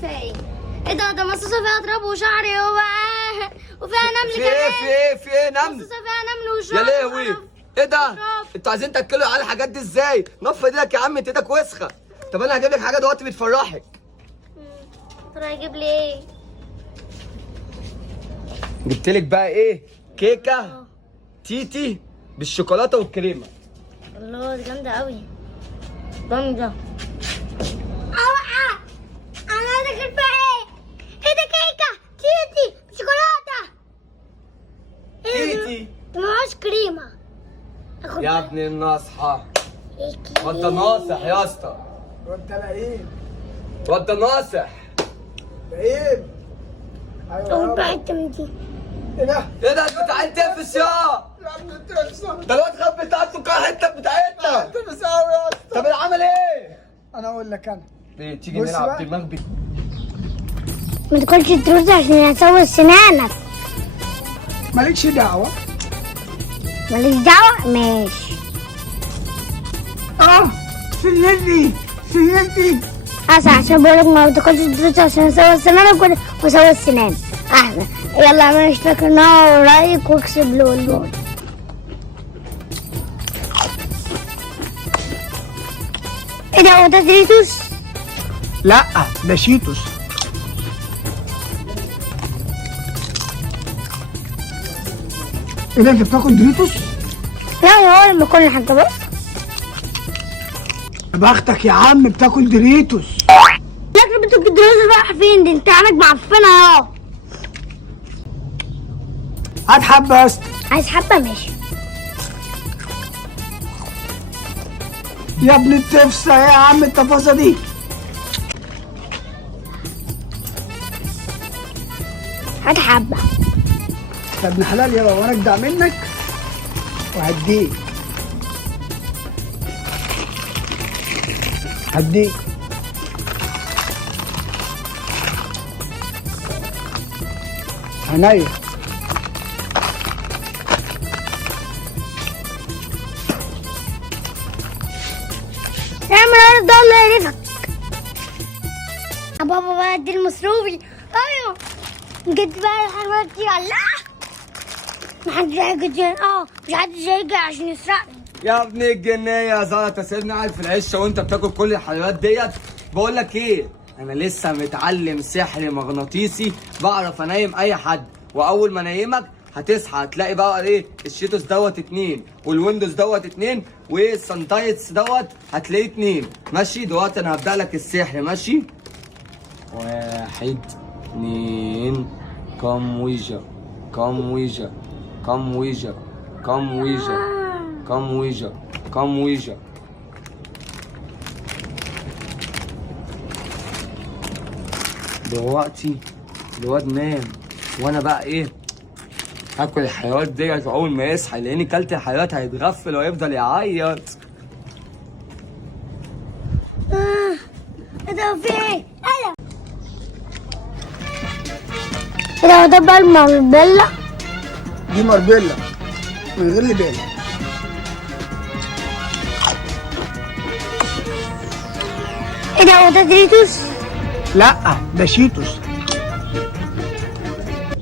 فيها ايه؟ ايه ده مصاصة فيها تراب وشعري وفيها نمل في كمان. ايه في ايه نمل؟ مصاصة فيها نمل يا وشعر. لهوي ايه ده؟ انتوا عايزين تاكلوا على الحاجات دي ازاي؟ نفض ايدك يا عم، انت ايدك وسخه. طب انا هجيب لك حاجه دلوقتي بتفرحك. ترى هيجيب لي ايه؟ جبت لك بقى ايه؟ كيكه تيتي بالشوكولاته والكريمه. الله دي جامدة قوي. جامدة. اوعى. انا داخل فيها ايه؟ ايه ده كيكة تيتي بشوكولاتة. تيتي دي معهاش كريمة. اخد يا ابن الناصحه. كيكة. وانت ناصح يا اسطى. وانت لئيم وانت ناصح. لئيم. ايوه اول يابا. بقى حتة من دي. ايه ده؟ ايه ده؟ انت تعال تقفش يا يا عم انت ده الواد خد بتاعته كده الحته بتاعتنا. انت مساوي يا اسطى. طب العمل ايه؟ انا اقول لك انا. ايه تيجي بص نلعب بقى. دماغ ما تاكلش الدروس عشان هتسوي سنانك. مالكش دعوه. ماليش دعوة. ماشي. سنتي سنتي. عشان بقولك ما تاكلش الدروس عشان اسوي سنانك واسوي السنان. احلى. يلا اعمل اشتراك النار ورايك واكسب لول. ايه ده؟ هو ده دريتوس؟ لا ده شيتوس. ايه ده انت بتاكل دريتوس؟ لا هو لما كل حاجة بص. يا بختك يا عم بتاكل دريتوس. لكن بتاكل الدروس رايح فين دي؟ انت عينك معفنة اهو. هات حبه يا اسطى. عايز حبة؟ ماشي. يا ابن التفسه يا عم التفاصيل دي. هات حبة. يا ابن حلال يابا وانا اجدع منك وهديك. هديك. عينيا. اعمل ده الله يعرفك. يا بابا بقى ادي المصروفي. ايوه جيت بقى الحلويات دي. الله محدش هيجي. مش حد هيجي عشان يسرقني. يا ابن الجنيه يا زلطه، سيبني قاعد في العشه وانت بتاكل كل الحلويات ديت. بقول لك ايه، انا لسه متعلم سحر مغناطيسي، بعرف انيم اي حد، واول ما انيمك هتصحى هتلاقي بقى ايه الشيتوس دوت 2 والويندوز دوت 2 والسانتايتس دوت هتلاقيه 2. ماشي دلوقتي انا هبدأ لك السحر. ماشي 1 2 كم ويجا كم ويجا كم ويجا كم ويجا كم ويجا كم ويجا. دلوقتي الواد نام وانا بقى ايه هاكل الحيوانات ديت، واول ما يصحى لاني كلت الحيوانات هيتغفل ويفضل يعيط. ايه ده في ايه؟ ايه ده؟ ده بقى الماربيلا. دي ماربيلا من غير لبالة. ايه ده؟ هو ده دريتوس؟ لا ده شيتوس.